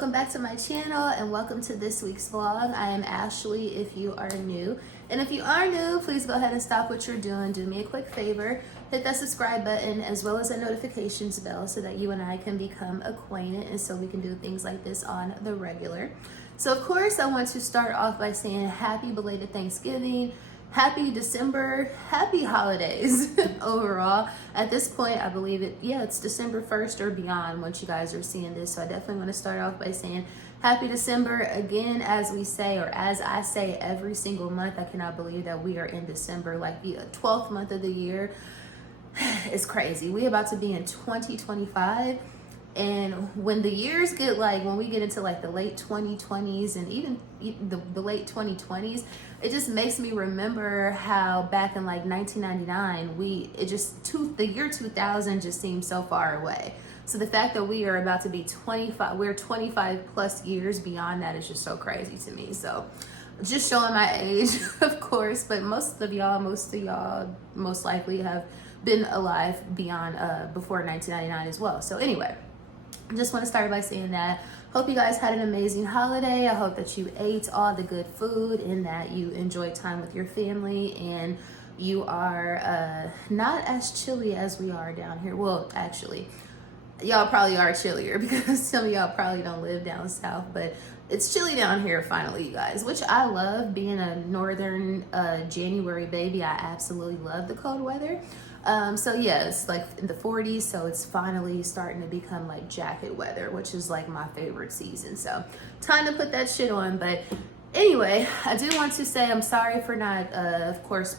welcome back to my channel and welcome to this week's vlog. I am Ashley if you are new. And if you are new, please go ahead and stop what you're doing. Do me a quick favor. Hit that subscribe button as well as that notifications bell so that you and I can become acquainted and so we can do things like this on the regular. So of course, I want to start off by saying happy belated Thanksgiving. Happy December, happy holidays overall. At this point, I believe it's December 1st or beyond once you guys are seeing this. So I definitely want to start off by saying happy December again, as we say, or as I say every single month. I cannot believe that we are in December, like the 12th month of the year. It's crazy. We about to be in 2025. And when the years get when we get into the late 2020s and even the late 2020s, it just makes me remember how back in 1999, the year 2000 just seemed so far away. So the fact that we are about to be 25 plus years beyond that is just so crazy to me. So just showing my age, of course, but most of y'all most likely have been alive beyond before 1999 as well. So anyway, I just want to start by saying that hope you guys had an amazing holiday. I hope that you ate all the good food and that you enjoyed time with your family and you are not as chilly as we are down here. Well, actually, y'all probably are chillier because some of y'all probably don't live down south, but it's chilly down here finally, you guys, which I love. Being a northern January baby, I absolutely love the cold weather. So yeah, it's in the 40s, so it's finally starting to become jacket weather, which is my favorite season. So time to put that shit on. But anyway, I do want to say I'm sorry for not, of course,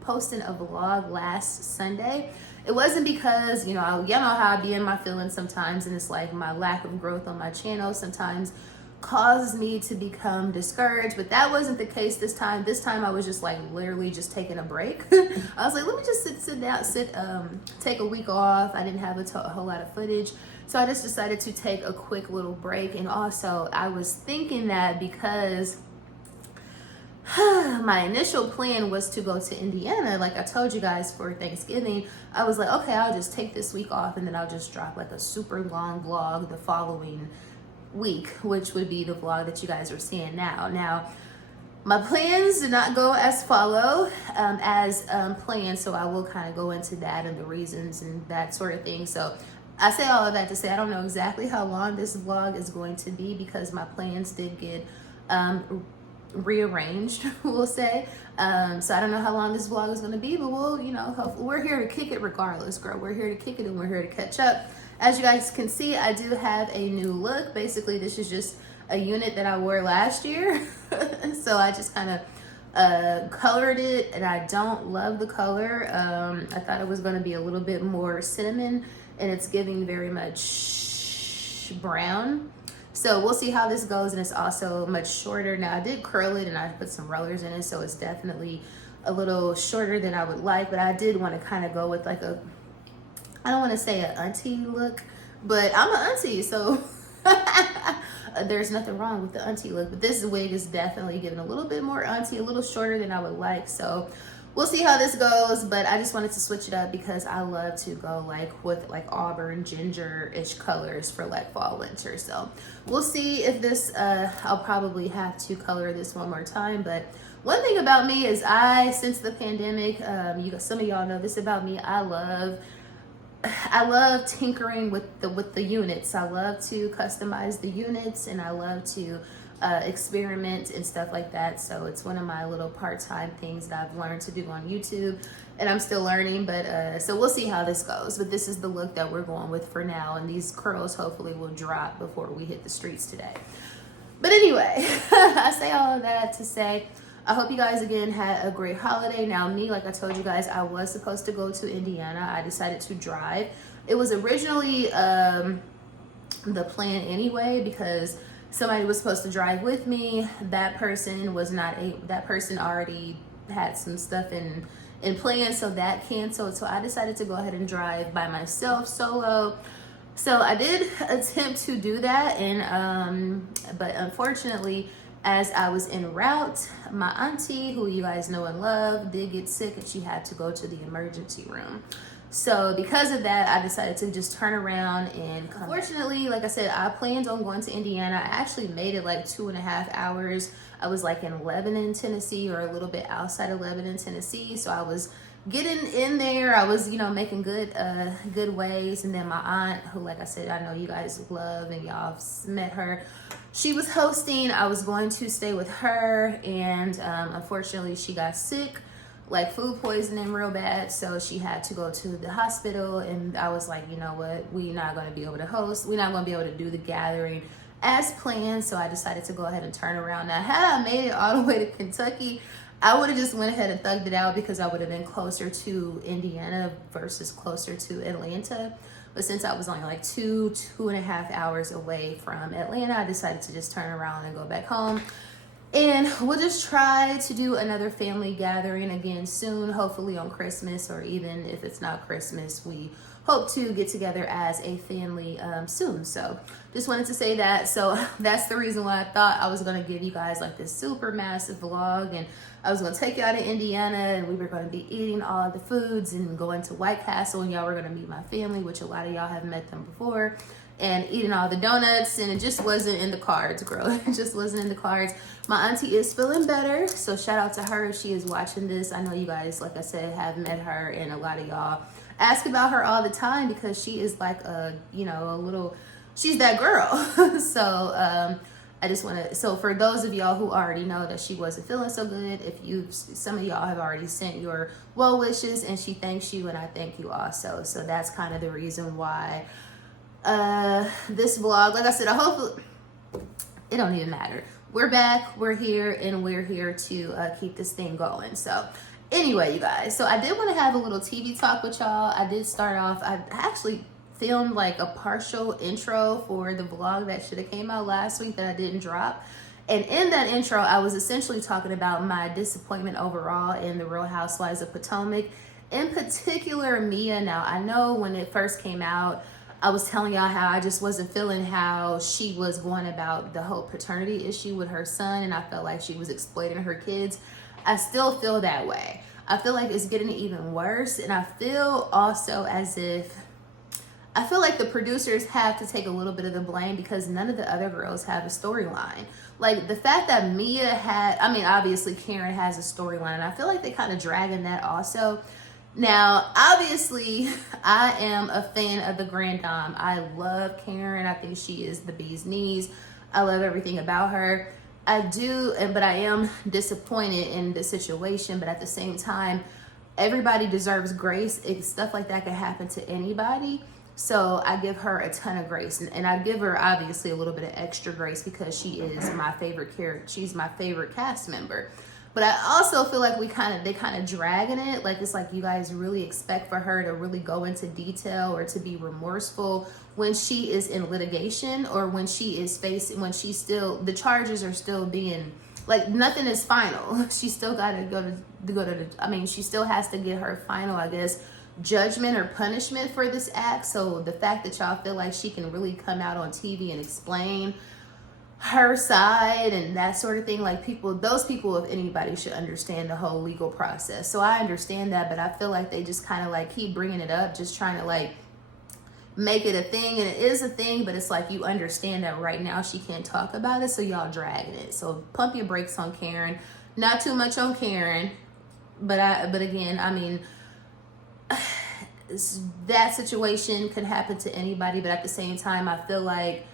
posting a vlog last Sunday. It wasn't because, y'all know how I be in my feelings sometimes, and it's my lack of growth on my channel sometimes causes me to become discouraged, but that wasn't the case this time. This time I was just literally just taking a break. I was let me just take a week off. I didn't have a whole lot of footage, so I just decided to take a quick little break. And also I was thinking that because my initial plan was to go to Indiana, like I told you guys, for Thanksgiving. I was okay, I'll just take this week off and then I'll just drop a super long vlog the following week, which would be the vlog that you guys are seeing now. Now, my plans did not go as planned, so I will kind of go into that and the reasons and that sort of thing. So I say all of that to say I don't know exactly how long this vlog is going to be because my plans did get rearranged, we'll say. So I don't know how long this vlog is going to be, but we'll, hopefully we're here to kick it regardless, girl. We're here to kick it and we're here to catch up. As you guys can see, I do have a new look. Basically, this is just a unit that I wore last year. So I just kind of colored it, and I don't love the color. I thought it was going to be a little bit more cinnamon, and it's giving very much brown. So we'll see how this goes, and it's also much shorter. Now, I did curl it, and I put some rollers in it, so it's definitely a little shorter than I would like, but I did want to kind of go with I don't want to say an auntie look, but I'm an auntie, so there's nothing wrong with the auntie look. But this wig is definitely giving a little bit more auntie, a little shorter than I would like. So we'll see how this goes, but I just wanted to switch it up because I love to go with auburn, ginger-ish colors for fall, winter. So we'll see if this, I'll probably have to color this one more time. But one thing about me is since the pandemic, some of y'all know this about me, I love tinkering with the units. I love to customize the units, and I love to experiment and stuff like that. So it's one of my little part-time things that I've learned to do on YouTube, and I'm still learning. But so we'll see how this goes. But this is the look that we're going with for now, and these curls hopefully will drop before we hit the streets today. But anyway, I say all of that to say I hope you guys again had a great holiday. Now me, like I told you guys, I was supposed to go to Indiana. I decided to drive. It was originally the plan anyway because somebody was supposed to drive with me. That person was not that person already had some stuff in plan, so that canceled. So I decided to go ahead and drive by myself, solo. So I did attempt to do that, and but unfortunately, as I was en route, my auntie, who you guys know and love, did get sick and she had to go to the emergency room. So because of that, I decided to just turn around and come. Unfortunately, like I said, I planned on going to Indiana. I actually made it like 2.5 hours. I was like in Lebanon, Tennessee, or a little bit outside of Lebanon, Tennessee. So I was getting in there. I was, you know, making good ways. And then my aunt, who, like I said, I know you guys love and y'all have met her, she was hosting. I was going to stay with her, and unfortunately she got sick, like food poisoning real bad, so she had to go to the hospital. And I was like, you know what, we're not going to be able to host, we're not going to be able to do the gathering as planned. So I decided to go ahead and turn around. Now, had I made it all the way to Kentucky, I would have just went ahead and thugged it out, because I would have been closer to Indiana versus closer to Atlanta. But since I was only like 2.5 hours away from Atlanta, I decided to just turn around and go back home. And we'll just try to do another family gathering again soon, hopefully on Christmas, or even if it's not Christmas, we hope to get together as a family soon. So just wanted to say that. So that's the reason why I thought I was going to give you guys like this super massive vlog, and I was going to take y'all to Indiana, and we were going to be eating all of the foods and going to White Castle, and y'all were going to meet my family, which a lot of y'all have met them before, and eating all the donuts. And it just wasn't in the cards, girl. It just wasn't in the cards. My auntie is feeling better, so shout out to her if she is watching this. I know you guys, like I said, have met her, and a lot of y'all ask about her all the time, because she is like a, you know, a little, she's that girl. So I just want to, so for those of y'all who already know that she wasn't feeling so good, if you, some of y'all have already sent your well wishes, and she thanks you, and I thank you also. So that's kind of the reason why this vlog, like I said, I hope it don't even matter. We're back, we're here, and we're here to keep this thing going. So anyway, you guys, so I did want to have a little TV talk with y'all. I did start off, I actually filmed like a partial intro for the vlog that should have came out last week that I didn't drop. And in that intro, I was essentially talking about my disappointment overall in the Real Housewives of Potomac, in particular Mia. Now, I know when it first came out, I was telling y'all how I just wasn't feeling how she was going about the whole paternity issue with her son, and I felt like she was exploiting her kids. I still feel that way. I feel like it's getting even worse, and I feel also as if, I feel like the producers have to take a little bit of the blame, because none of the other girls have a storyline. Like the fact that Mia had, I mean, obviously Karen has a storyline, and I feel like they kind of dragging that also. Now, obviously, I am a fan of the Grand Dame. I love Karen. I think she is the bee's knees. I love everything about her. I do, but I am disappointed in the situation. But at the same time, everybody deserves grace. Stuff like that can happen to anybody. So I give her a ton of grace. And I give her, obviously, a little bit of extra grace, because she is my favorite character. She's my favorite cast member. But I also feel like they kind of dragging it. Like, it's like you guys really expect for her to really go into detail or to be remorseful when she is in litigation, or when she is facing, when she's still, the charges are still being, like, nothing is final. She still got to go to the, I mean, she still has to get her final, I guess, judgment or punishment for this act. So the fact that y'all feel like she can really come out on TV and explain her side and that sort of thing, like those people, if anybody, should understand the whole legal process. So I understand that, but I feel like they just kind of like keep bringing it up, just trying to like make it a thing. And it is a thing, but it's like, you understand that right now she can't talk about it, so y'all dragging it. So pump your brakes on Karen. Not too much on Karen, but again, I mean, that situation can happen to anybody, but at the same time, I feel like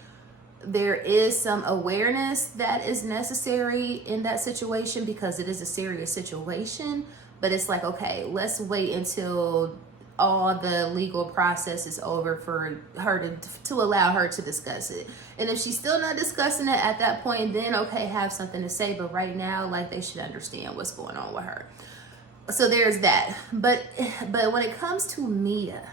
there is some awareness that is necessary in that situation, because it is a serious situation. But it's like, okay, let's wait until all the legal process is over for her to allow her to discuss it. And if she's still not discussing it at that point, then okay, have something to say. But right now, like, they should understand what's going on with her. So there's that. But when it comes to Mia,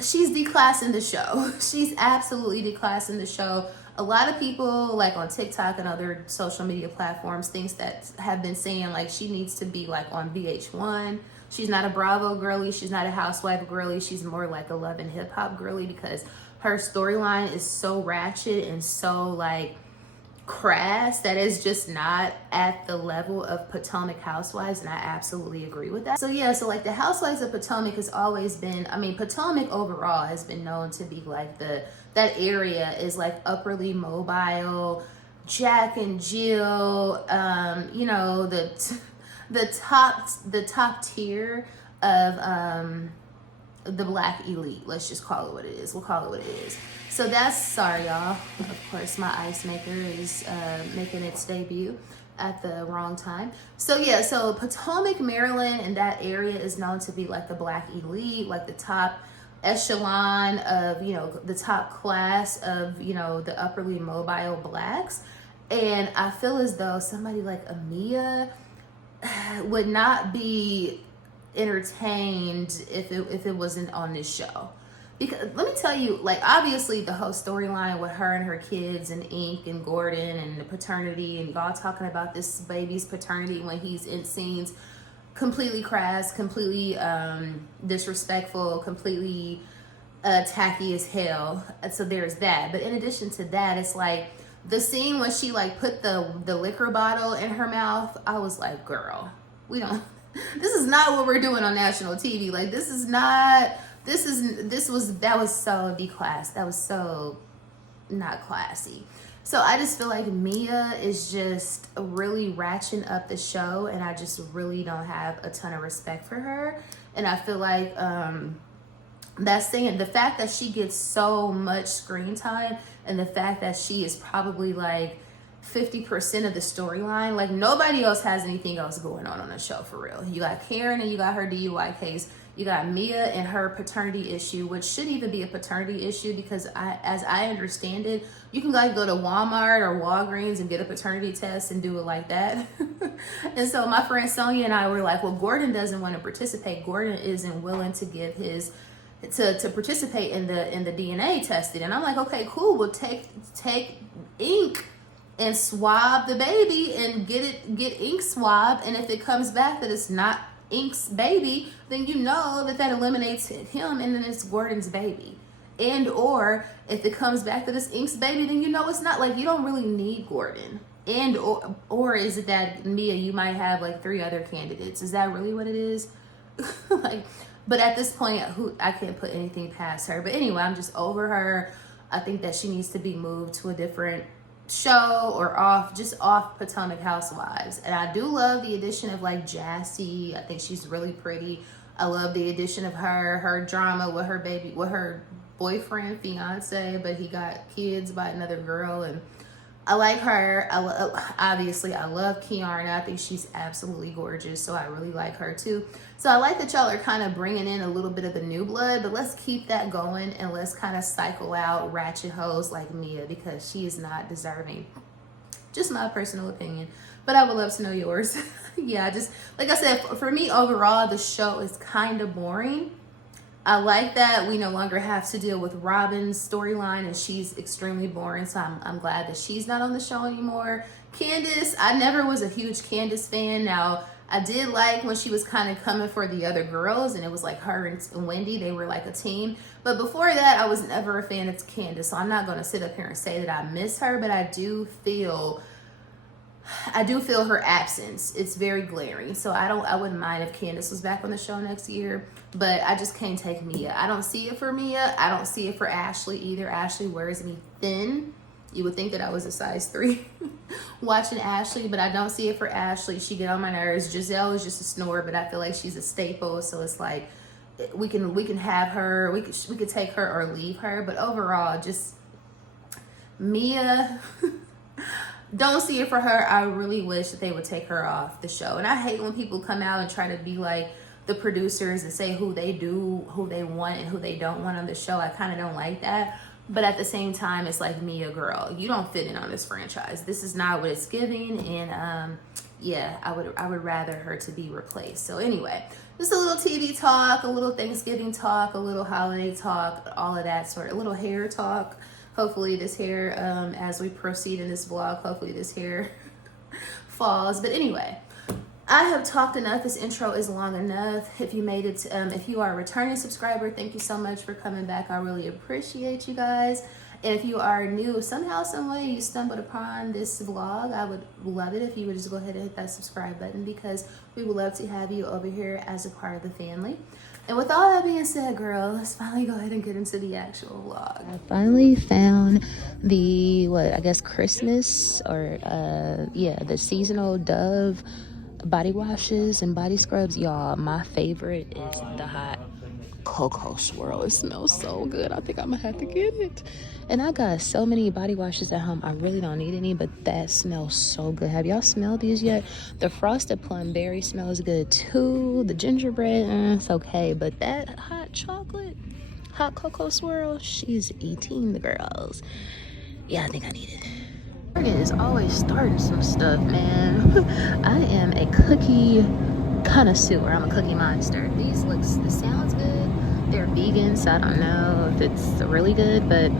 she's declassing the show. She's absolutely declassing the show. A lot of people, like on TikTok and other social media platforms, things that have been saying like she needs to be like on VH1. She's not a Bravo girly. She's not a housewife girly. She's more like a love and hip hop girly, because her storyline is so ratchet and so like crass, that is just not at the level of Potomac Housewives, and I absolutely agree with that. So yeah, so like the Housewives of Potomac has always been, I mean, Potomac overall has been known to be like that area is like upperly mobile, Jack and Jill, you know, the top tier of the Black elite. Let's just call it what it is. We'll call it what it is. So that's, sorry y'all, of course my ice maker is making its debut at the wrong time. So yeah, so Potomac, Maryland, and that area is known to be like the Black elite, like the top echelon of, you know, the top class of, you know, the upperly mobile Blacks. And I feel as though somebody like Amia would not be entertained if it wasn't on this show. Because let me tell you, like, obviously the whole storyline with her and her kids and Ink and Gordon and the paternity, and y'all talking about this baby's paternity when he's in scenes completely crass, completely disrespectful, completely tacky as hell. So there's that. But in addition to that, it's like the scene when she like put the liquor bottle in her mouth, I was like, girl, we don't, this is not what we're doing on national TV. Like, this is not, that was so declassed. That was so not classy. So I just feel like Mia is just really ratcheting up the show, and I just really don't have a ton of respect for her. And I feel like that's saying, the fact that she gets so much screen time, and the fact that she is probably like 50% of the storyline, like nobody else has anything else going on the show for real. You got Karen and you got her DUI case. You got Mia and her paternity issue, which shouldn't even be a paternity issue, because as I understand it, you can like go to Walmart or Walgreens and get a paternity test and do it like that. And so my friend Sonia and I were like, well, Gordon doesn't want to participate. Gordon isn't willing to give his to participate in the DNA testing. And I'm like, okay, cool. We'll take Ink and swab the baby and get Ink swabbed. And if it comes back that it's not Ink's baby, then you know that eliminates him, and then it's Gordon's baby. And or if it comes back that it's Ink's baby, then you know it's not. Like, you don't really need Gordon. And or is it that, Mia, you might have like 3 other candidates? Is that really what it is? Like, but at this point, I can't put anything past her. But anyway, I'm just over her. I think that she needs to be moved to a different show or off Potomac Housewives. And I do love the addition of like Jassy. I think she's really pretty. I love the addition of her drama with her baby, with her boyfriend, fiance, but he got kids by another girl. And I like her. Obviously I love Kiarna. I think she's absolutely gorgeous, so I really like her too. So I like that y'all are kind of bringing in a little bit of the new blood, but let's keep that going, and let's kind of cycle out ratchet hoes like Mia, because she is not deserving. Just my personal opinion, but I would love to know yours. Yeah, just like I said, for me overall, the show is kind of boring. I like that we no longer have to deal with Robin's storyline, and she's extremely boring, so I'm glad that she's not on the show anymore. Candace, I never was a huge Candace fan. Now, I did like when she was kind of coming for the other girls, and it was like her and Wendy, they were like a team. But before that, I was never a fan of Candace, so I'm not going to sit up here and say that I miss her, but I do feel her absence. It's very glaring. So I wouldn't mind if Candace was back on the show next year, but I just can't take Mia. I don't see it for Mia. I don't see it for Ashley either. Ashley wears me thin. You would think that I was a size 3 watching Ashley, but I don't see it for Ashley. She get on my nerves. Giselle is just a snore, but I feel like she's a staple. So it's like we can have her. We could take her or leave her. But overall, just Mia. Don't see it for her. I really wish that they would take her off the show. And I hate when people come out and try to be like the producers and say who they want and who they don't want on the show. I kind of don't like that. But at the same time, it's like, Mia, girl, you don't fit in on this franchise. This is not what it's giving. And yeah, I would rather her to be replaced. So anyway, just a little TV talk, a little Thanksgiving talk, a little holiday talk, all of that sort of, a little hair talk. Hopefully this hair, as we proceed in this vlog, hopefully this hair falls. But anyway, I have talked enough. This intro is long enough. If you made it, if you are a returning subscriber, thank you so much for coming back. I really appreciate you guys. And if you are new, somehow, some way you stumbled upon this vlog, I would love it if you would just go ahead and hit that subscribe button, because we would love to have you over here as a part of the family. And with all that being said, girl, let's finally go ahead and get into the actual vlog. I finally found the, what, I guess Christmas or, yeah, the seasonal Dove body washes and body scrubs. Y'all, my favorite is the hot cocoa swirl. It smells so good. I think I'm gonna have to get it. And I got so many body washes at home. I really don't need any, but that smells so good. Have y'all smelled these yet? The frosted plum berry smells good too. The gingerbread, it's okay, but that hot chocolate, hot cocoa swirl, she's eating the girls. Yeah, I think I need it. Target is always starting some stuff, man. I am a cookie connoisseur. I'm a cookie monster. These it sounds good. They're vegan, so I don't know if it's really good, but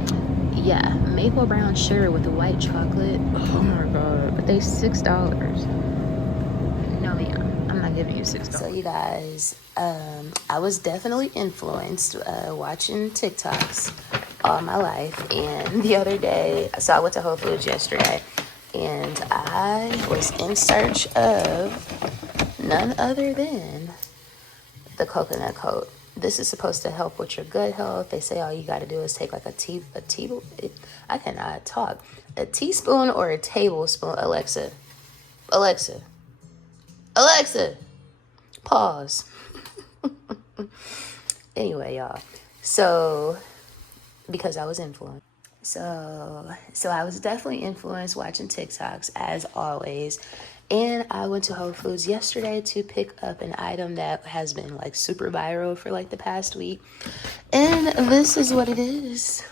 yeah, maple brown sugar with the white chocolate. Oh my god, but they $6. No ma'am, I'm not giving you $6. So you guys, I was definitely influenced watching TikToks all my life, and the other day, so I went to Whole Foods yesterday, and I was in search of none other than the coconut coat. This is supposed to help with your gut health. They say all you got to do is take like a teaspoon or a tablespoon. Alexa, pause. Anyway, y'all, so because I was influenced. So I was definitely influenced watching TikToks as always. And I went to Whole Foods yesterday to pick up an item that has been like super viral for like the past week. And this is what it is.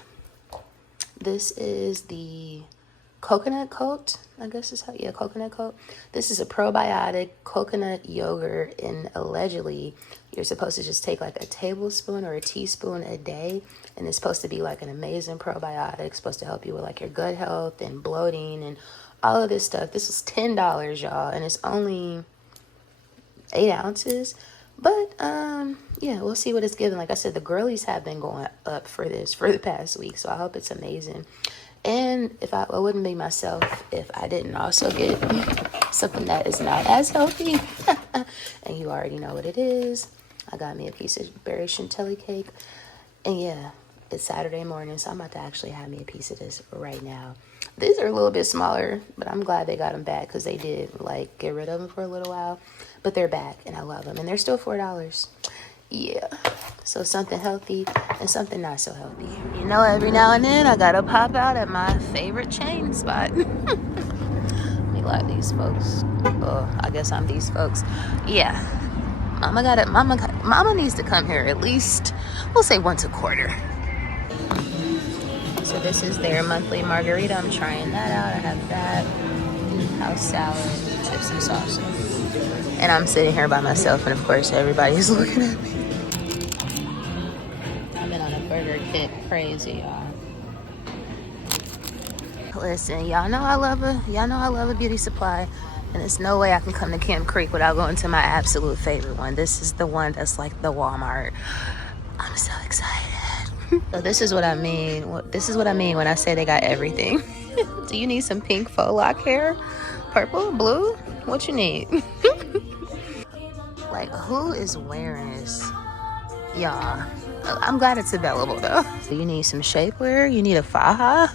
This is the coconut coat. I guess is how, yeah, coconut coat. This is a probiotic coconut yogurt, and allegedly you're supposed to just take like a tablespoon or a teaspoon a day, and it's supposed to be like an amazing probiotic, supposed to help you with like your gut health and bloating and all of this stuff. This was $10, y'all, and it's only 8 ounces. But yeah, we'll see what it's giving. Like I said, the girlies have been going up for this for the past week, so I hope it's amazing. And if I wouldn't be myself if I didn't also get something that is not as healthy. And you already know what it is. I got me a piece of berry chantilly cake. And yeah, it's Saturday morning, so I'm about to actually have me a piece of this right now. These are a little bit smaller, but I'm glad they got them back, because they did like get rid of them for a little while. But they're back, and I love them. And they're still $4. Yeah, so something healthy and something not so healthy. You know, every now and then I gotta pop out at my favorite chain spot. Let me like these folks. Oh, I guess I'm these folks. Yeah, mama needs to come here at least, we'll say once a quarter. So this is their monthly margarita. I'm trying that out. I have that, house salad, chips and salsa. And I'm sitting here by myself, and of course everybody's looking at me. I've been on a burger kick, crazy, y'all. Listen, y'all know I love a beauty supply, and there's no way I can come to Camp Creek without going to my absolute favorite one. This is the one that's like the Walmart. I'm so excited. So this is what I mean. This is what I mean when I say they got everything. Do you need some pink faux lock hair? Purple? Blue? What you need? Like, who is wearing this? Y'all, I'm glad it's available though. So you need some shapewear? You need a faja?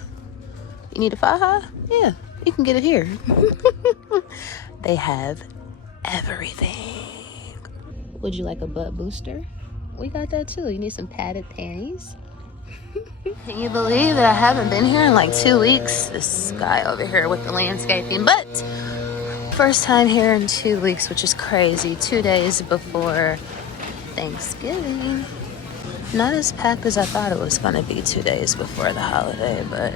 You need a faja? Yeah, you can get it here. They have everything. Would you like a butt booster? We got that too. You need some padded panties? Can you believe that I haven't been here in like 2 weeks? This guy over here with the landscaping, but first time here in 2 weeks, which is crazy. 2 days before Thanksgiving. Not as packed as I thought it was gonna be 2 days before the holiday, but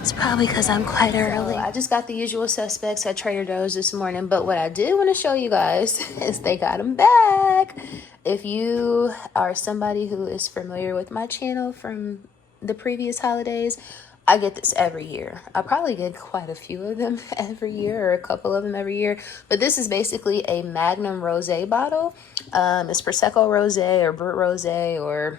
it's probably because I'm quite early. I just got the usual suspects at Trader Joe's this morning, but what I did want to show you guys is they got them back. If you are somebody who is familiar with my channel from the previous holidays, I get this every year. I probably get quite a few of them every year, or a couple of them every year. But this is basically a Magnum Rosé bottle. It's Prosecco Rosé or Brut Rosé or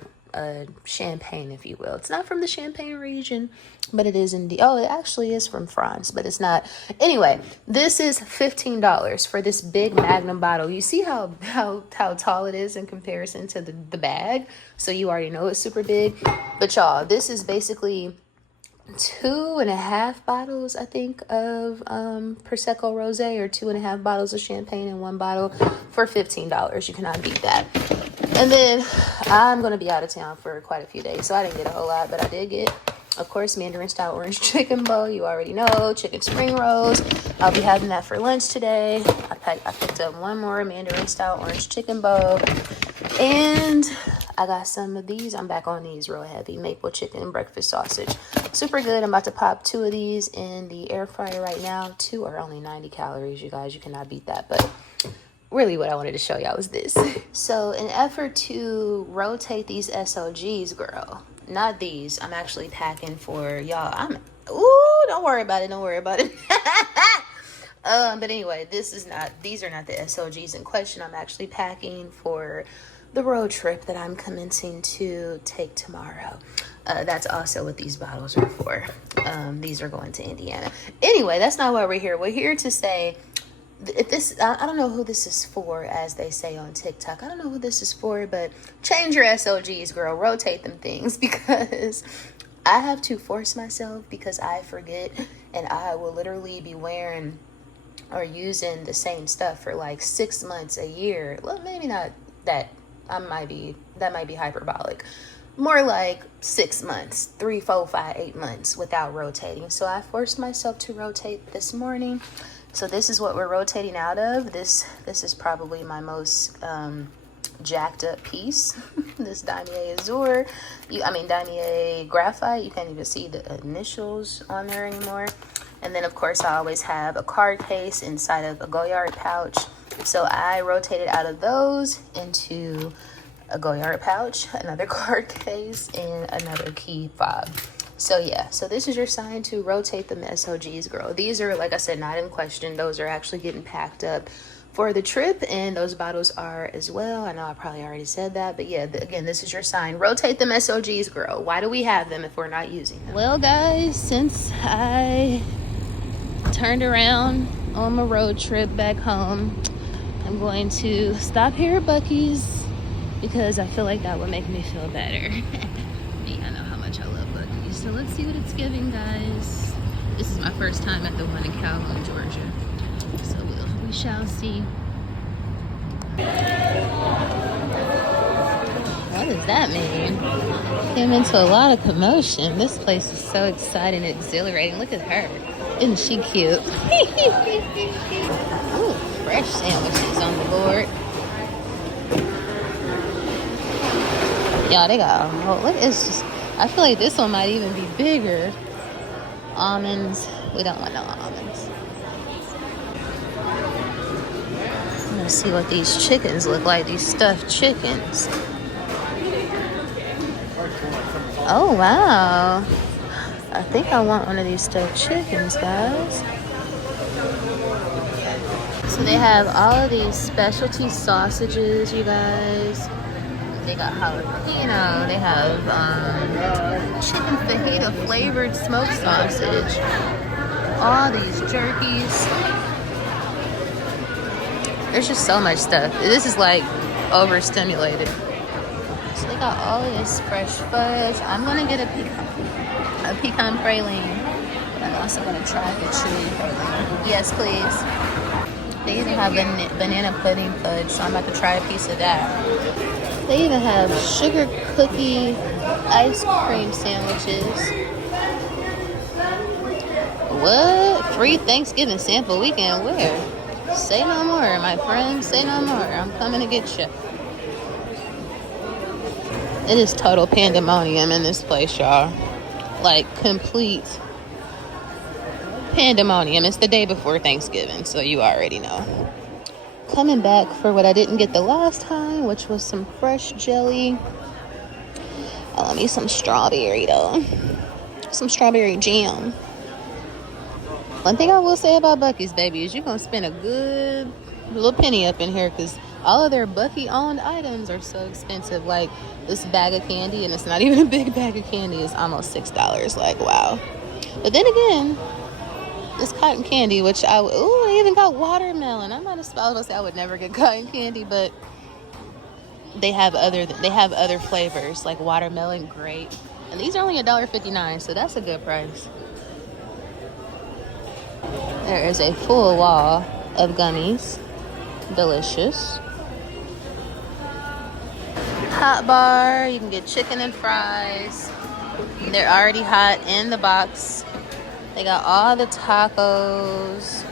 champagne, if you will. It's not from the Champagne region, but it is indeed. Oh, it actually is from France, but it's not. Anyway, this is $15 for this big Magnum bottle. You see how tall it is in comparison to the bag, so you already know it's super big. But y'all, this is basically 2.5 bottles, I think, of Prosecco Rosé, or 2.5 bottles of champagne in one bottle for $15. You cannot beat that. And then I'm going to be out of town for quite a few days, so I didn't get a whole lot, but I did get, of course, Mandarin style orange chicken bowl. You already know, chicken spring rolls. I'll be having that for lunch today. I picked up one more Mandarin style orange chicken bowl, and I got some of these. I'm back on these real heavy maple chicken breakfast sausage. Super good. I'm about to pop 2 of these in the air fryer right now. 2 are only 90 calories, you guys. You cannot beat that, but really what I wanted to show y'all was this. So in effort to rotate these SOGs, girl, not these, I'm actually packing for y'all. Don't worry about it. Don't worry about it. But anyway, these are not the SOGs in question. I'm actually packing for the road trip that I'm commencing to take tomorrow. That's also what these bottles are for. These are going to Indiana. Anyway, that's not why we're here. We're here to say, if this, I don't know who this is for, as they say on TikTok. I don't know who this is for, but change your SOGs, girl. Rotate them things, because I have to force myself, because I forget, and I will literally be wearing or using the same stuff for like 6 months, a year. Well, maybe not that. That might be hyperbolic. More like 6 months, 3, 4, 5, 8 months without rotating. So I forced myself to rotate this morning. So this is what we're rotating out of. This is probably my most jacked up piece. This Damier Azur. Damier Graphite. You can't even see the initials on there anymore. And then, of course, I always have a card case inside of a Goyard pouch. So I rotated out of those into a Goyard pouch, another card case, and another key fob. So yeah, so this is your sign to rotate them SOGs, girl. These are, like I said, not in question. Those are actually getting packed up for the trip, and those bottles are as well. I know I probably already said that, but yeah, again, this is your sign. Rotate them SOGs, girl. Why do we have them if we're not using them? Well, guys, since I turned around on my road trip back home, I'm going to stop here at Buc-ees, because I feel like that would make me feel better. I know how much I love Buc-ees. So let's see what it's giving, guys. This is my first time at the one in Calhoun, Georgia. So we shall see. What does that mean? Came into a lot of commotion. This place is so exciting and exhilarating. Look at her. Isn't she cute? Ooh, fresh sandwiches on the board. Y'all, they got a whole, look, it's just, I feel like this one might even be bigger. Almonds. We don't want no almonds. Let's see what these chickens look like, these stuffed chickens. Oh, wow. I think I want one of these stuffed chickens, guys. So they have all of these specialty sausages, you guys. They got jalapeno. They have chicken fajita flavored smoked sausage. All these jerkies. There's just so much stuff. This is like overstimulated. So they got all of this fresh fudge. I'm gonna get a pecan praline. But I'm also gonna try the chewy praline. Yes, please. They even have banana pudding fudge, so I'm about to try a piece of that. They even have sugar cookie ice cream sandwiches. What? Free Thanksgiving sample weekend? Where? Say no more, my friend. Say no more. I'm coming to get you. It is total pandemonium in this place, y'all. Like, complete pandemonium. It's the day before Thanksgiving, so you already know. Coming back for what I didn't get the last time, which was some fresh jelly. I love me some strawberry, though. Some strawberry jam. One thing I will say about Buc-ees, baby, is you're going to spend a good little penny up in here, because All of their Buc-ee owned items are so expensive. Like this bag of candy, and it's not even a big bag of candy, it's almost $6. Like, wow. But then again, it's cotton candy, which they even got watermelon. I'm not a spouse. I was gonna say I would never get cotton candy, but they have other flavors like watermelon, grape, and these are only $1.59, so that's a good price. There is a full wall of gummies. Delicious. Hot bar. You can get chicken and fries. They're already hot in the box. They got all the tacos.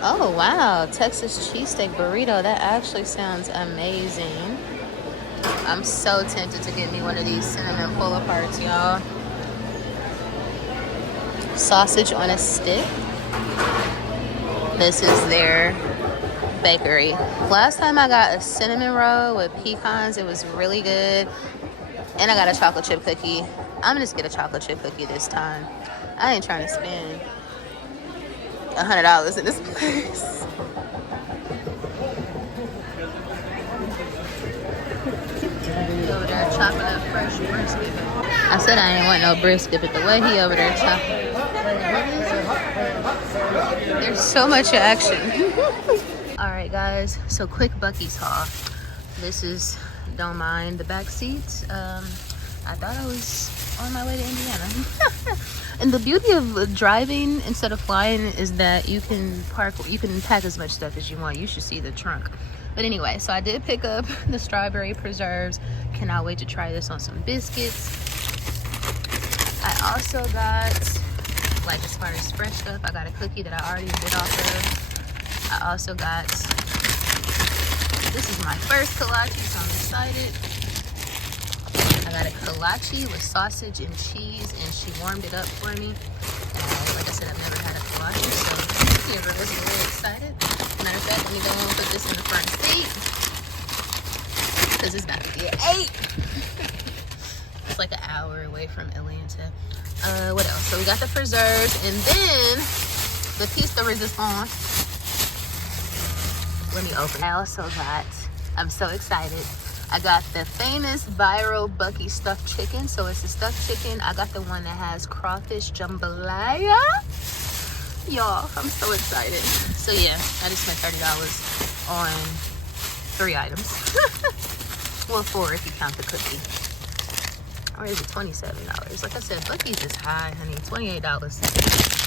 Oh, wow. Texas cheesesteak burrito. That actually sounds amazing. I'm so tempted to get me one of these cinnamon pull-aparts, y'all. Sausage on a stick. This is their bakery. Last time I got a cinnamon roll with pecans. It was really good. And I got a chocolate chip cookie. I'm gonna just get a chocolate chip cookie this time. I ain't trying to spend $100 in this place. Over there chopping up fresh brisket. I said I ain't want no brisket, but the way he over there chopping. There's so much action. Alright guys, so quick Buc-ees haul. This is, don't mind the back seats. I thought I was on my way to Indiana. And the beauty of driving instead of flying is that you can pack as much stuff as you want. You should see the trunk. But anyway, so I did pick up the strawberry preserves. Cannot wait to try this on some biscuits. I also got, like as far as fresh stuff, I got a cookie that I already bit off of. I also got, this is my first kolache, so I'm excited. I got a kolache with sausage and cheese, and she warmed it up for me. And like I said, I've never had a kolache, so yeah, I was really excited. Matter of fact, let me go and put this in the front seat, because it's about to get 8. It's like an hour away from Atlanta. What else? So we got the preserves, and then the piece de resistance. Let me open. I also got, I'm so excited, I got the famous viral Buc-ee stuffed chicken. So it's a stuffed chicken. I got the one that has crawfish jambalaya. Y'all, I'm so excited. So yeah, I just spent $30 on 3 items. Well, 4 if you count the cookie. Or is it $27? Like I said, Buc-ees is high, honey. $28.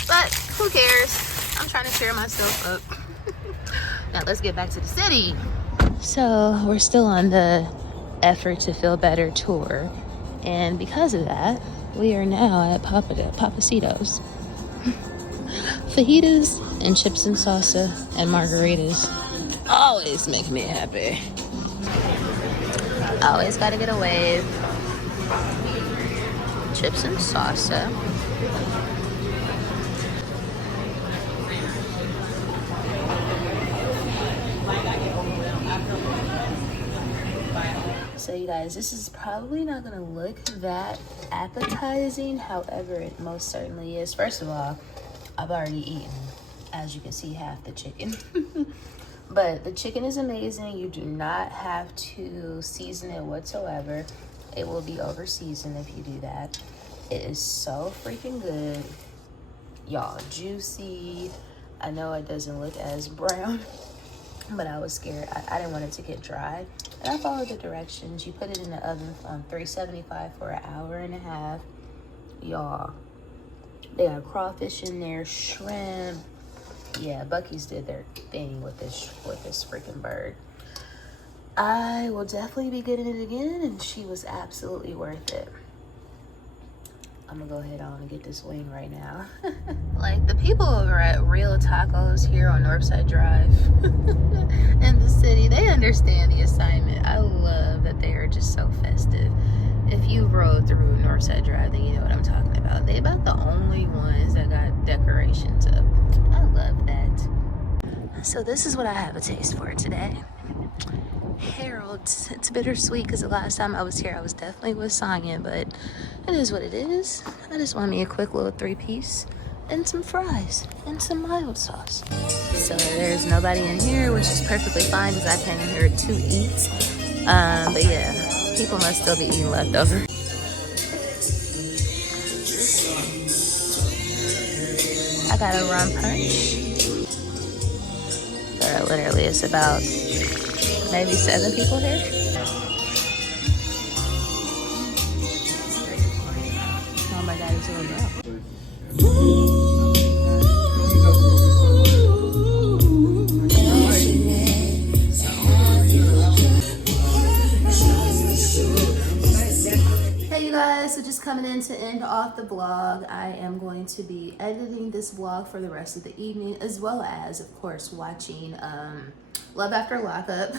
But who cares? I'm trying to cheer myself up. Now let's get back to the city. So we're still on the effort to feel better tour, and because of that, we are now at Papacitos. Fajitas and chips and salsa and margaritas always make me happy. Always gotta get a wave. Chips and salsa. So you guys, this is probably not gonna look that appetizing. However, it most certainly is. First of all, I've already eaten, as you can see, half the chicken. But the chicken is amazing. You do not have to season it whatsoever. It will be over seasoned if you do that. It is so freaking good. Y'all, juicy. I know it doesn't look as brown, but I was scared. I didn't want it to get dry. And I followed the directions. You put it in the oven on 375 for an hour and a half. Y'all, they got crawfish in there, shrimp. Yeah, Buc-ees did their thing with this freaking bird. I will definitely be getting it again, and she was absolutely worth it. I'm gonna go ahead on and get this wing right now. Like the people over at Real Tacos here on Northside Drive in the city, they understand the assignment. I love that they are just so festive. If you rode through Northside Drive, then you know what I'm talking about. They about the only ones that got decorations up. I love that. So this is what I have a taste for today. Harold's. It's bittersweet because the last time I was here, I was definitely with Sonya, but it is what it is. I just want me a quick little 3-piece and some fries and some mild sauce. So there's nobody in here, which is perfectly fine because I came in here to eat. But yeah, people must still be eating leftovers. I got a rum punch. So literally it's about maybe 7 people here. Oh my god, he's doing well. Hey you guys, so just coming in to end off the vlog. I am going to be editing this vlog for the rest of the evening, as well as, of course, watching Love After Lockup.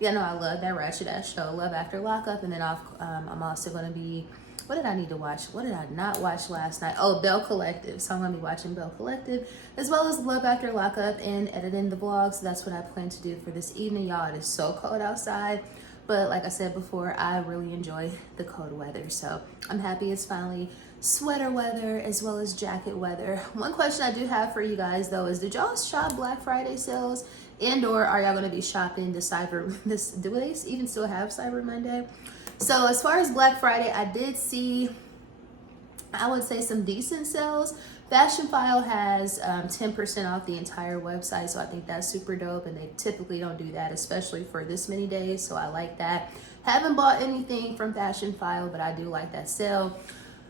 Yeah, no, I love that ratchet ass show, Love After Lockup. And then I'm also going to be, what did I need to watch? What did I not watch last night? Oh, Bell Collective. So I'm going to be watching Bell Collective, as well as Love After Lockup, and editing the vlog. So that's what I plan to do for this evening. Y'all, it is so cold outside. But like I said before, I really enjoy the cold weather. So I'm happy it's finally sweater weather as well as jacket weather. One question I do have for you guys though is, did y'all shop Black Friday sales, and or are y'all going to be shopping do they even still have Cyber Monday? So as far as Black Friday, I did see, I would say, some decent sales. Fashion File has 10% off the entire website, so I think that's super dope, and they typically don't do that, especially for this many days, so I like that. Haven't bought anything from Fashion File, but I do like that sale.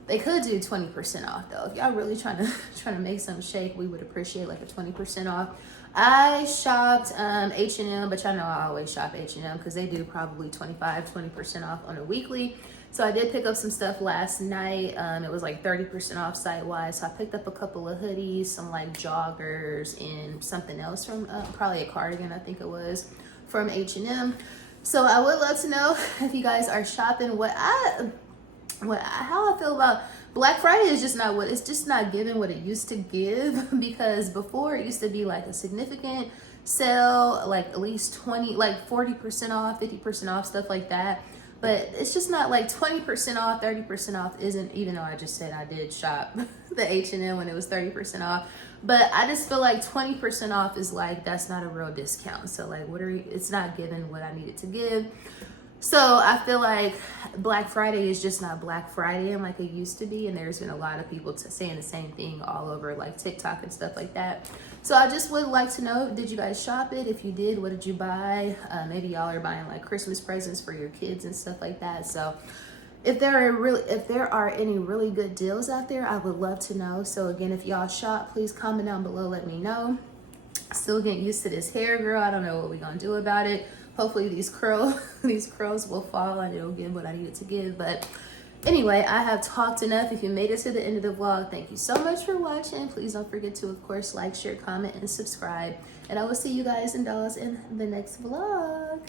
They could do 20% off though. If y'all really trying to make some shake, we would appreciate like a 20% off. I shopped H&M, but y'all know I always shop H&M because they do probably 20% off on a weekly. So I did pick up some stuff last night. It was like 30% off site-wide. So I picked up a couple of hoodies, some like joggers, and something else from probably a cardigan, I think it was, from H&M. So I would love to know if you guys are shopping. How I feel about Black Friday is just not it's just not giving what it used to give, because before it used to be like a significant sale, like at least 40% off, 50% off, stuff like that. But it's just not like 20% off, 30% off isn't, even though I just said I did shop the H&M when it was 30% off. But I just feel like 20% off is like, that's not a real discount. So like, it's not giving what I needed to give. So I feel like Black Friday is just not Black Friday like it used to be. And there's been a lot of people saying the same thing all over like TikTok and stuff like that. So I just would like to know, did you guys shop it? If you did, what did you buy? Maybe y'all are buying like Christmas presents for your kids and stuff like that. So if there are any really good deals out there, I would love to know. So again, if y'all shop, please comment down below, let me know. Still getting used to this hair, girl. I don't know what we're gonna do about it. Hopefully these curls will fall and it'll give what I needed to give. But anyway, I have talked enough. If you made it to the end of the vlog, thank you so much for watching. Please don't forget to, of course, like, share, comment, and subscribe. And I will see you guys and dolls in the next vlog.